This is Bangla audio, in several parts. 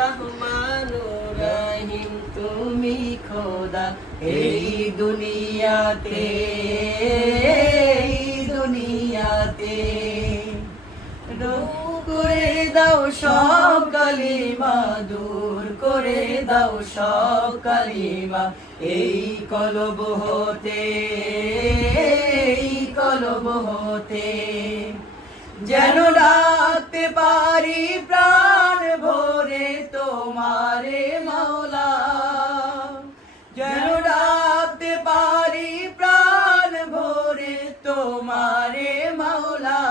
রহমানুর রহিম তুমি খোদা এই দুনিয়াতে, এই দুনিয়াতে। দূর করে দাও সব কালিমা, দূর করে দাও সব কালিমা এই কলব হতে, এই কলব হতে। যেন ডাকতে পারি প্রাণ ভরে তোমারে মাওলা, যেন ডাকতে পারি প্রাণ ভরে তোমারে মাওলা।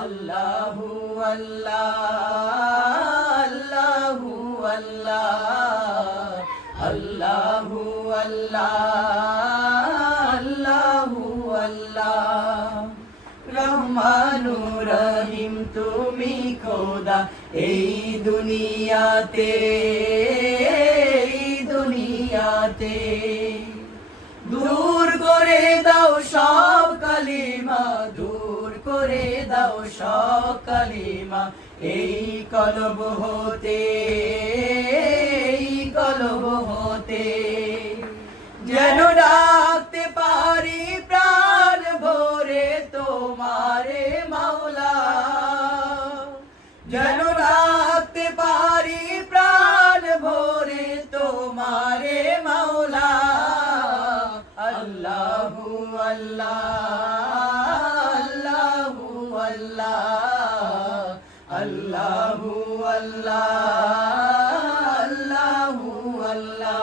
আল্লাহু আল্লাহ, আল্লাহু আল্লাহ, আল্লাহু আল্লাহ, আল্লাহু আল্লাহ। রহমানুর রহিম তুমি খোদা এই দুনিয়াতে, এই দুনিয়াতে। দূর করে দাও সব কালিমা, দূর করে দাও সব কালিমা এই কলব হতে, এই কলব হতে। যেন ডাকতে পারি প্রাণ ভরে তোমারে মাওলা, যেন ডাকতে পারি প্রাণ ভরে তোমারে মাওলা। আল্লাহু আল্লাহ, আল্লাহু আল্লাহ, আল্লাহু আল্লাহ, আল্লাহু আল্লাহ।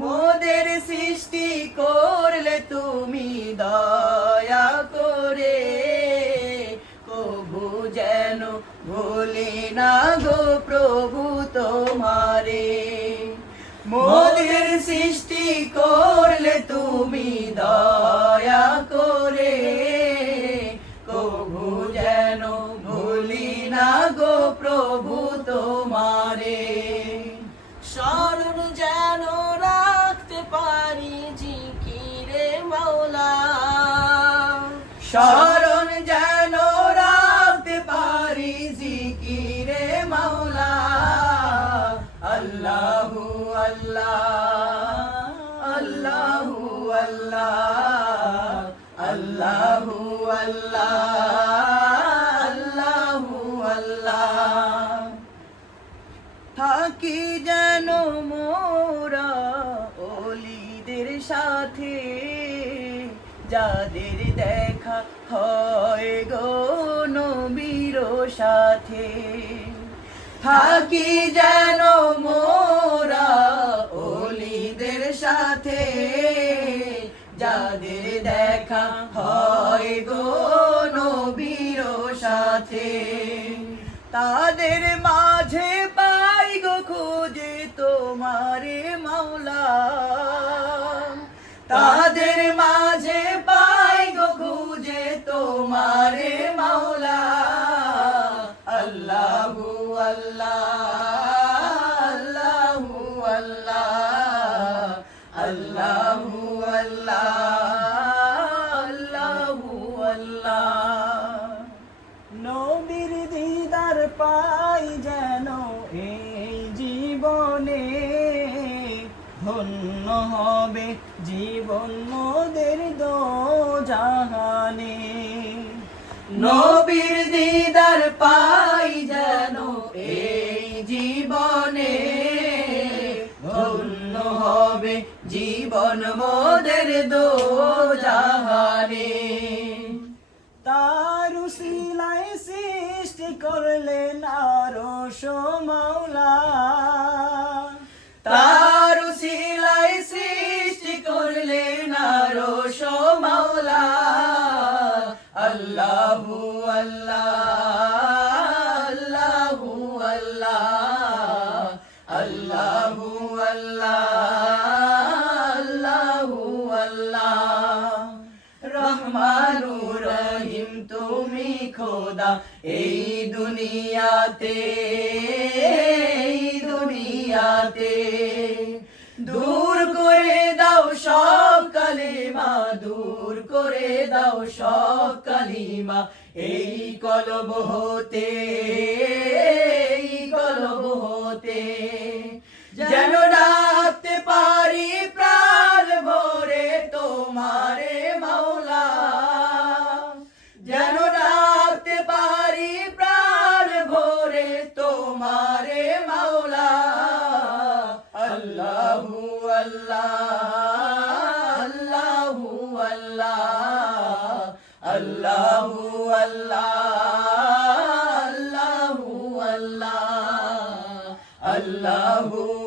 মোদের সৃষ্টি করলে তুমি দয়া করে, কবু যেন ভুলি না গো প্রভু তোমারে। মোদের সৃষ্টি করলে তুমি দয়া করে, কবু যেন ভুলি না গো প্রভু তোমারে। স্মরণ যেন রাখতে পারি জিকিরে মাওলা, স্মরণ যেন রাখতে পারি জিকিরে মাওলা। আল্লাহু আল্লাহ, আল্লাহু আল্লাহ, আল্লাহু আল্লাহ, আল্লাহু আল্লাহ। থাকি যেন মোরা ওলিদের সাথে, যাদের দেখা হয় গো নবীর সাথে। থাকি যেন মোরা ওলিদের সাথে, যাদের দেখা হয় গো নবীর সাথে। তাদের মাঝে পাই গো খুঁজে তোমারে মাওলা, তাদের মাঝে পাই গো খুঁজে তোমারে মাওলা। আল্লাহু আল্লাহ, আল্লাহু আল্লাহ, আল্লাহু আল্লাহ, আল্লাহু আল্লাহ। নবীর দিদার পাই যেন এই জীবনে, ধন্য হবে জীবন মোদের দোজাহানে। নবীর দিদার পাই যেন এই জীবনে, ধন্য হবে জীবন মোদের দোজাহানে। তার উসিলায় সৃষ্টি করলেন আরশ মাওলা, তার উসিলায় সৃষ্টি করলেন আরশ মাওলা। আল্লাহু আল্লাহ, আল্লাহু আল্লাহ, আল্লাহু আল্লাহ, আল্লাহু আল্লাহ। রহমানুর রহিম তুমি খোদা এই দুনিয়াতে, এই দুনিয়াতে। দূর করে দাও সব কালিমা, দূর করে দাও সব কালিমা এই কলব হতে, এই আল্লাহু আল্লাহ আল্লাহু আল্লাহ আল্লাহু